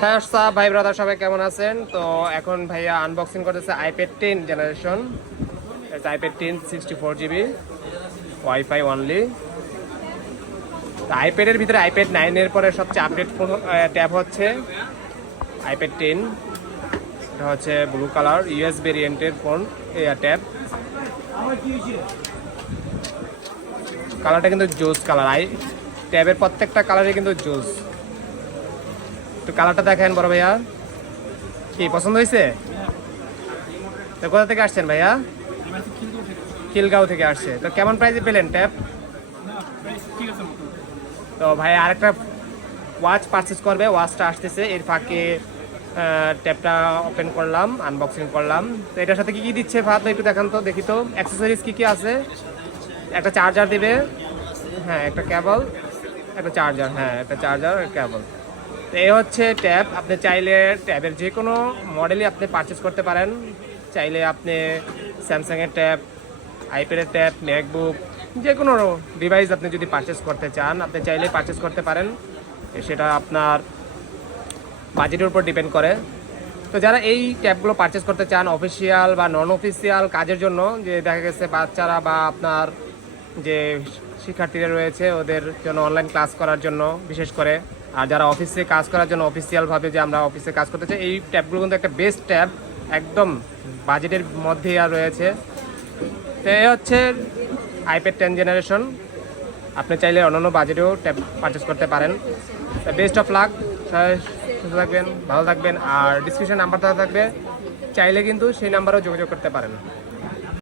হ্যাঁ সাব ভাই ব্রাদার সবাই কেমন আছেন? তো এখন ভাইয়া আনবক্সিং করতেছে iPad 10 generation. IPad 10 64 GB WiFi only. আইপ্যাডের ভিতরে আইপ্যাড 9 এর পরে সবচেয়ে আপডেট ফোন ট্যাব হচ্ছে আইপ্যাড 10। এটা হচ্ছে ব্লু কালার ইউএস ভেরিয়েন্টের ফোন ট্যাব। কালারটা কিন্তু জোস কালার। ট্যাবের প্রত্যেকটা কালারই কিন্তু জোস। তো কালারটা দেখেন বড় ভাইয়া, কি পছন্দ হয়েছে? তো কোথা থেকে আসছেন ভাইয়া? খিলগাঁও থেকে আসছে। তো কেমন প্রাইসে পেলেন ট্যাব? তো ভাই আরেকটা ওয়াচ পারচেস করবে, ওয়াচটা আসতেছে এর ফাঁকে ট্যাবটা ওপেন করলাম, আনবক্সিং করলাম। তো এটার সাথে কি কি দিচ্ছে ভাত একটু দেখান তো, দেখি তো অ্যাক্সেসরিজ কি কি আছে। একটা চার্জার দিবে, হ্যাঁ একটা কেবল, একটা চার্জার, হ্যাঁ একটা চার্জার আর কেবল। তো এই হচ্ছে ট্যাব। আপনি চাইলে ট্যাবের যে কোনো মডেলই আপনি পারচেস করতে পারেন। চাইলে আপনি স্যামসাংয়ের ট্যাব, আইপ্যাডের ট্যাব, ম্যাকবুক, যে কোনো ডিভাইস আপনি যদি পারচেস করতে চান আপনি চাইলে পারচেস করতে পারেন। সেটা আপনার বাজেটের উপর ডিপেন্ড করে। তো যারা এই ট্যাবগুলো পারচেস করতে চান অফিসিয়াল বা নন অফিসিয়াল কাজের জন্য, যে দেখা গেছে বাচ্চারা বা আপনার যে শিক্ষার্থীরা রয়েছে ওদের জন্য অনলাইন ক্লাস করার জন্য বিশেষ করে, আর যারা অফিসে কাজ করার জন্য অফিসিয়ালভাবে যে আমরা অফিসে কাজ করতে চাই, এই ট্যাবগুলো কিন্তু একটা বেস্ট ট্যাব, একদম বাজেটের মধ্যেই আর রয়েছে। তো এই হচ্ছে আইপ্যাড 10 জেনারেশন। আপনি চাইলে অন্যান্য বাজেটেও ট্যাব পারচেস করতে পারেন। বেস্ট অফ লাক, সুস্থ থাকবেন, ভালো থাকবেন। আর ডিসক্রিপশন নাম্বার দেওয়া থাকবে, চাইলে কিন্তু সেই নাম্বারেও যোগাযোগ করতে পারেন।